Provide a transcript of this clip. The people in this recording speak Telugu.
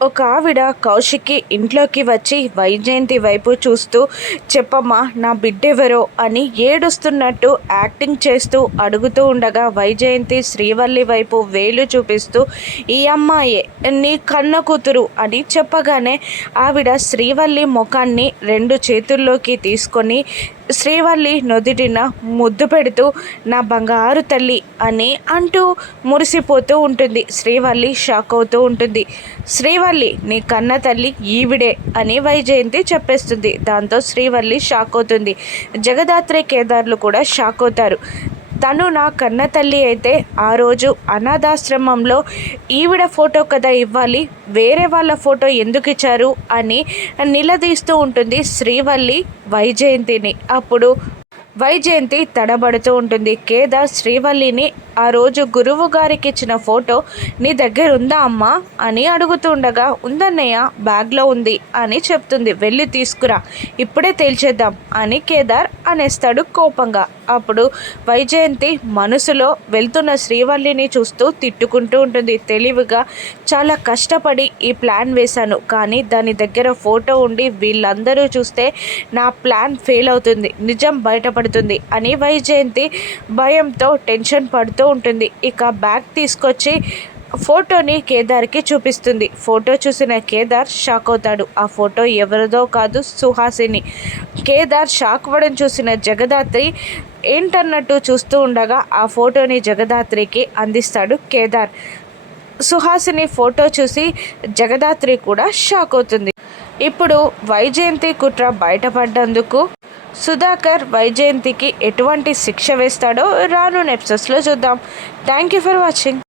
ఒక ఆవిడ కౌశిక్కి ఇంట్లోకి వచ్చి వైజయంతి వైపు చూస్తూ చెప్పమ్మా నా బిడ్డెవరో? అని ఏడుస్తున్నట్టు యాక్టింగ్ చేస్తూ అడుగుతూ ఉండగా వైజయంతి శ్రీవల్లి వైపు వేలు చూపిస్తూ ఈ అమ్మాయే నీ కన్న కూతురు అని చెప్పగానే ఆవిడ శ్రీవల్లి ముఖాన్ని రెండు చేతుల్లోకి తీసుకొని శ్రీవల్లి నుదిటిన ముద్దు పెడుతూ నా బంగారు తల్లి అని అంటూ మురిసిపోతూ ఉంటుంది. శ్రీవల్లి షాక్ అవుతూ ఉంటుంది. శ్రీవల్లి నీ కన్న తల్లి ఈవిడే అని వైజయంతి చెప్పేస్తుంది. దాంతో శ్రీవల్లి షాక్ అవుతుంది. జగదాత్రి కేదార్లు కూడా షాక్ అవుతారు. తను నా కన్న తల్లి అయితే ఆ రోజు అనాథాశ్రమంలో ఈవిడ ఫోటో కదా ఇవ్వాలి వేరే వాళ్ళ ఫోటో ఎందుకు ఇచ్చారు అని నిలదీస్తూ ఉంటుంది శ్రీవల్లి వైజయంతిని. అప్పుడు వైజయంతి తడబడుతూ ఉంటుంది. కేదార్ శ్రీవల్లిని ఆ రోజు గురువు గారికి ఇచ్చిన ఫోటో నీ దగ్గర ఉందా అమ్మా? అని అడుగుతుండగా ఉందన్నయ్య బ్యాగ్లో ఉంది అని చెప్తుంది. వెళ్ళి తీసుకురా ఇప్పుడే తేల్చేద్దాం అని కేదార్ అనేస్తాడు కోపంగా. అప్పుడు వైజయంతి మనసులో వెళ్తున్న శ్రీవల్లిని చూస్తూ తిట్టుకుంటూ ఉంటుంది. తెలివిగా చాలా కష్టపడి ఈ ప్లాన్ వేశాను కానీ దాని దగ్గర ఫోటో ఉండి వీళ్ళందరూ చూస్తే నా ప్లాన్ ఫెయిల్ అవుతుంది. నిజం పడుతుంది. అని వైజయంతి భయంతో టెన్షన్ పడుతూ ఉంటుంది. ఇక బ్యాగ్ తీసుకొచ్చి ఫోటోని కేదార్కి చూపిస్తుంది. ఫోటో చూసిన కేదార్ షాక్ అవుతాడు. ఆ ఫోటో ఎవరిదో కాదు సుహాసిని. కేదార్ షాక్ అవ్వడం చూసిన జగదాత్రి ఏంటన్నట్టు చూస్తూ ఉండగా ఆ ఫోటోని జగదాత్రికి అందిస్తాడు కేదార్. సుహాసిని ఫోటో చూసి జగదాత్రి కూడా షాక్ అవుతుంది. ఇప్పుడు వైజయంతి కుట్ర బయటపడ్డందుకు సుధాకర్ వైజయంతికి ఎటువంటి శిక్ష వేస్తాడో రాను నెప్సెస్లో చూద్దాం. Thank you for watching.